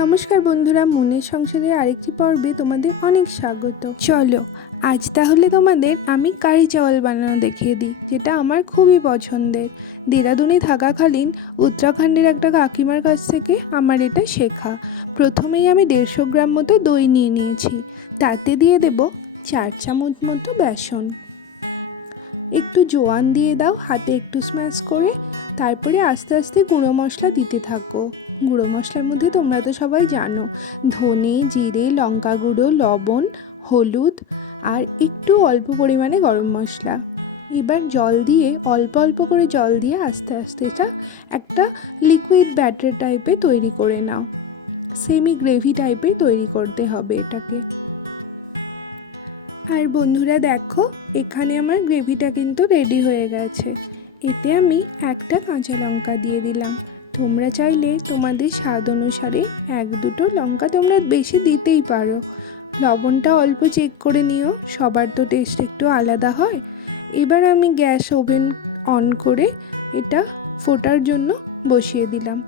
নমস্কার বন্ধুরা, মনের সংসারের আরেকটি পর্বে তোমাদের অনেক স্বাগত। চলো আজ তাহলে তোমাদের আমি কারি চাওয়াল বানানো দেখিয়ে দিই, যেটা আমার খুবই পছন্দের। দেরাদুনে থাকাকালীন উত্তরাখণ্ডের একটা কাকিমার কাছ থেকে আমার এটা শেখা। প্রথমেই আমি 150 গ্রাম মতো দই নিয়ে নিয়েছি। তাতে দিয়ে দেব 4 চামচ মতো বেসন। একটু জোয়ান দিয়ে দাও হাতে একটু স্ম্যাশ করে। তারপরে আস্তে আস্তে গুঁড়ো মশলা দিতে থাকো। গুঁড়ো মশলার মধ্যে তোমরা তো সবাই জানো, ধনে, জিরে, লঙ্কা গুঁড়ো, লবণ, হলুদ আর একটু অল্প পরিমাণে গরম মশলা। এবার জল দিয়ে অল্প অল্প করে জল দিয়ে আস্তে আস্তে এটা একটা লিকুইড ব্যাটার টাইপের তৈরি করে নাও। সেমি গ্রেভি টাইপের তৈরি করতে হবে এটাকে। আর বন্ধুরা দেখো, এখানে আমার গ্রেভিটা কিন্তু রেডি হয়ে গেছে। এতে আমি একটা কাঁচা লঙ্কা দিয়ে দিলাম। তোমরা চাইলে তোমাদের স্বাদ অনুসারে 1-2টো লঙ্কা তোমরা বেশি দিতেই পারো। লবণটা অল্প চেক করে নিও, সবার তো টেস্ট একটু আলাদা হয়। এবার আমি গ্যাস ওভেন অন করে এটা ফোটার জন্য বসিয়ে দিলাম।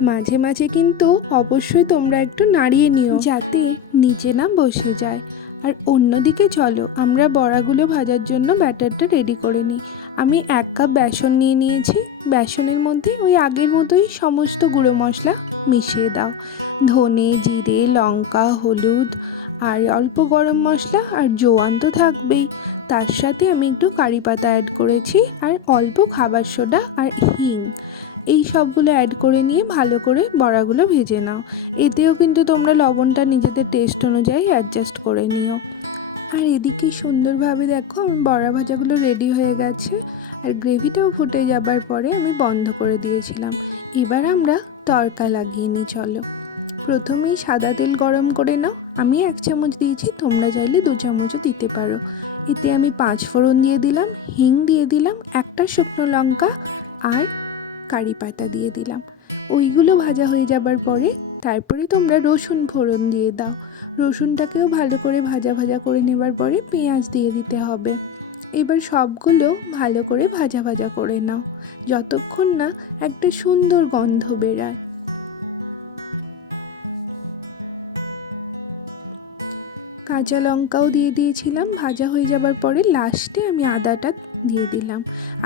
মাঝে মাঝে কিন্তু অবশ্যই তোমরা একটু নাড়িয়ে নিও, যাতে নিচে না বসে যায়। আর অন্যদিকে চলো আমরা বড়াগুলো ভাজার জন্য ব্যাটারটা রেডি করে নিই। আমি 1 কাপ বেসন নিয়ে নিয়েছি। বেসনের মধ্যে ওই আগের মতোই সমস্ত গুঁড়ো মশলা মিশিয়ে দাও। ধনে, জিরে, লঙ্কা, হলুদ আর অল্প গরম মশলা আর জোয়ান তো থাকবেই। তার সাথে আমি একটু কারি পাতা অ্যাড করেছি আর অল্প খাবার সোডা আর হিং, এই সবগুলো অ্যাড করে নিয়ে ভালো করে বড়াগুলো ভেজে নাও। এতেও কিন্তু তোমরা লবণটা নিজেদের টেস্ট অনুযায়ী অ্যাডজাস্ট করে নিও। আর এদিকে সুন্দরভাবে দেখো আমার বড়া ভাজাগুলো রেডি হয়ে গেছে। আর গ্রেভিটাও ফুটে যাবার পরে আমি বন্ধ করে দিয়েছিলাম। এবার আমরা তড়কা লাগিয়ে নিই। চলো প্রথমেই সাদা তেল গরম করে নাও। আমি 1 চামচ দিয়েছি, তোমরা চাইলে 2 চামচও দিতে পারো। এতে আমি 5 ফোড়ন দিয়ে দিলাম, হিং দিয়ে দিলাম, একটা শুকনো লঙ্কা আর কারি পাতা দিয়ে দিলাম। ওইগুলো ভাজা হয়ে যাবার পরে তারপরে তোমরা রসুন ফোড়ন দিয়ে দাও। রসুনটাকেও ভালো করে ভাজা ভাজা করে নেবার পরে পেঁয়াজ দিয়ে দিতে হবে। এবার সবগুলো ভালো করে ভাজা ভাজা করে নাও, যতক্ষণ না একটা সুন্দর গন্ধ বেরায়। কাঁচা লঙ্কাও দিয়ে দিয়েছিলাম। ভাজা হয়ে যাবার পরে লাস্টে আমি আদাটা দিয়ে দিলাম।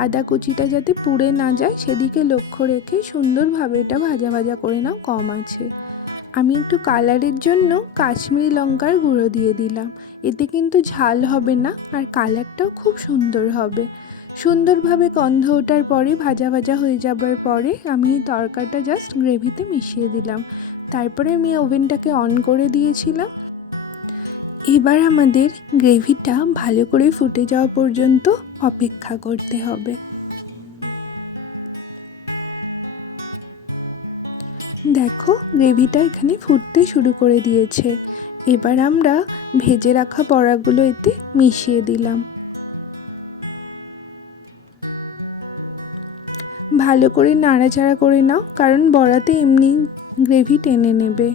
আদা কুচিটা যাতে পুড়ে না যায় সেদিকে লক্ষ্য রেখে সুন্দরভাবে এটা ভাজা ভাজা করে নাও কম আছে। আমি একটু কালারের জন্য কাশ্মীরি লঙ্কার গুঁড়ো দিয়ে দিলাম। এতে কিন্তু ঝাল হবে না আর কালারটাও খুব সুন্দর হবে। সুন্দরভাবে গন্ধ ওঠার পরে ভাজা ভাজা হয়ে যাবার পরে আমি তরকাটা জাস্ট গ্রেভিতে মিশিয়ে দিলাম। তারপরে আমি ওভেনটাকে অন করে দিয়েছিলাম। এবার আমাদের গ্রেভিটা ভালো করে ফুটে যাওয়া পর্যন্ত অপেক্ষা করতে হবে। দেখো গ্রেভিটা এখানে ফুটতে শুরু করে দিয়েছে। এবার আমরা ভেজে রাখা বড়াগুলো এতে মিশিয়ে দিলাম। ভালো করে নাড়াচাড়া করে নাও, কারণ বড়াতে এমনি গ্রেভি টেনে নেবে।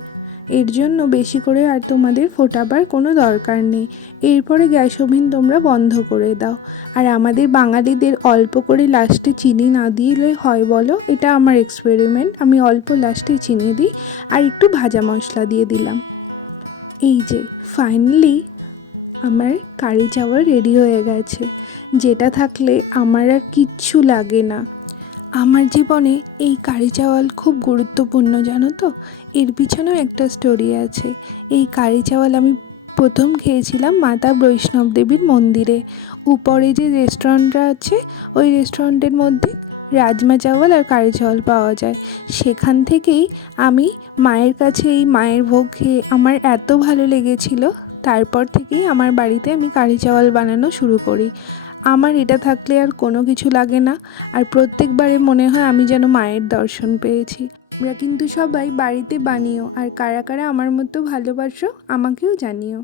এর জন্য বেশি করে আর তোমাদের ফোটাবার কোনো দরকার নেই। এরপরে গ্যাস ওভেন তোমরা বন্ধ করে দাও। আর আমাদের বাঙালিদের অল্প করে লাস্টে চিনি না দিলে হয় বলো? এটা আমার এক্সপেরিমেন্ট। আমি অল্প লাস্টে চিনি দিই আর একটু ভাজা মশলা দিয়ে দিলাম। এই যে ফাইনালি আমার কারি চাওয়াল রেডি হয়ে গেছে, যেটা থাকলে আমার আর কিচ্ছু লাগে না। আমার জীবনে এই কারি চাওয়াল খুব গুরুত্বপূর্ণ, জানো তো? এর পিছনেও একটা স্টোরি আছে। এই কারি চাওয়াল আমি প্রথম খেয়েছিলাম মাতা বৈষ্ণব দেবীর মন্দিরে। উপরে যে রেস্টুরেন্টটা আছে ওই রেস্টুরেন্টের মধ্যে রাজমা চাওয়াল আর কারি চাওয়াল পাওয়া যায়। সেখান থেকেই আমি মায়ের কাছে এই মায়ের ভোগ খেয়ে আমার এত ভালো লেগেছিল, তারপর থেকেই আমার বাড়িতে আমি কারি চাওয়াল বানানো শুরু করি। আমার এটা থাকলে আর কোনো কিছু লাগে না, আর প্রত্যেকবারে মনে হয় আমি যেন মায়ের দর্শন পেয়েছি। আমরা কিন্তু সবাই বাড়িতে বানিও, আর কারা কারা আমার মতো ভালোবাসো আমাকেও জানিও।